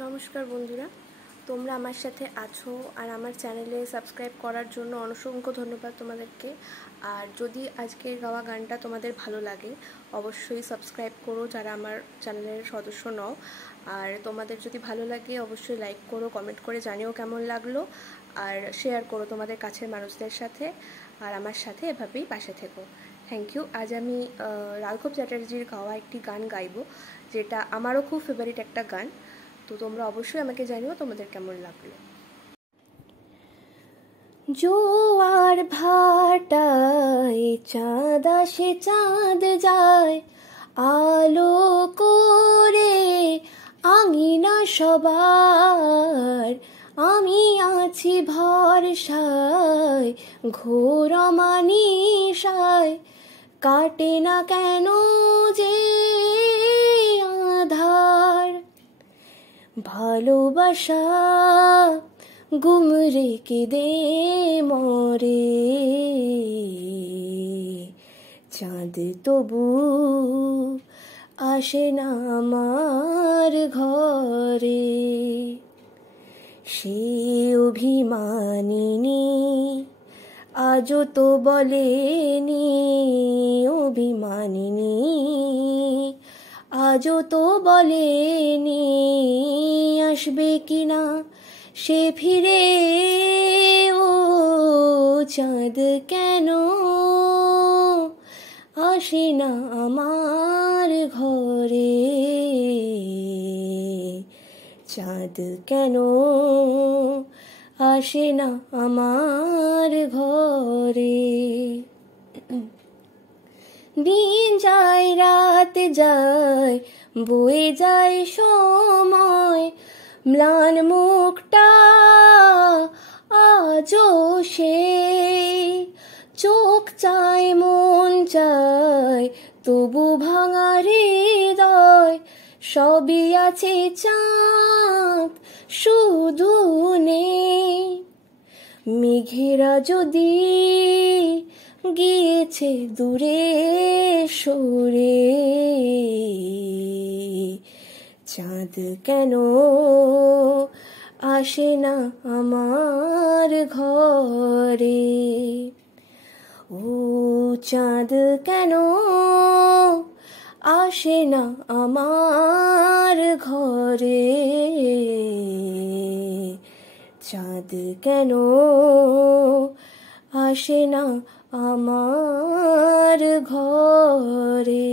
নমস্কার বন্ধুরা, তোমরা আমার সাথে আছো আর আমার চ্যানেলে সাবস্ক্রাইব করার জন্য অসংখ্য ধন্যবাদ তোমাদেরকে। আর যদি আজকের গাওয়া গানটা তোমাদের ভালো লাগে অবশ্যই সাবস্ক্রাইব করো যারা আমার চ্যানেলের সদস্য নও। আর তোমাদের যদি ভালো লাগে অবশ্যই লাইক করো, কমেন্ট করে জানিও কেমন লাগলো, আর শেয়ার করো তোমাদের কাছের মানুষদের সাথে। আর আমার সাথে এভাবেই পাশে থেকো। Thank you. আজ আমি রাঘব চ্যাটার্জির গাওয়া একটি গান গাইবো, যেটা আমারও খুব ফেভারিট একটা গান। তো তোমরা অবশ্যই আমাকে জানিও তোমাদের কেমন লাগলো। জোয়ার ভাটায় চাঁদ আসে, চাঁদ যায়, আলো করে আঙিনা সবার। আমি আছি ভরসায়, ঘোর অমানিসায়, কাটে না কেন যে আধার। ভালোবাসা গুমরে কেঁদে মরে, চাঁদ তবু আসে না আমার ঘরে। সে অভিমানিনী আজও তো বলেনি, অভিমানিনী আজও তো বলেনি আসবে কিনা সে ফিরে। ও চাঁদ কেন আসে না আমার ঘরে, চাঁদ কেন আসে না আমার ঘরে। দিন যায় রাত যায়, বয়ে যায় সময়, ম্লান মুখটা আজও সেই। চোখ চায় মন চায় তবু ভাঙা হৃদয়, সবই আছে চাঁদ শুধু নেই। মেঘেরা যদি গিয়েছে দূরে সরে, চাঁদ কেন আসে না আমার ঘরে। ও চাঁদ কেন আসে না আমার ঘরে, চাঁদ কেন আসে না আমার ঘরে।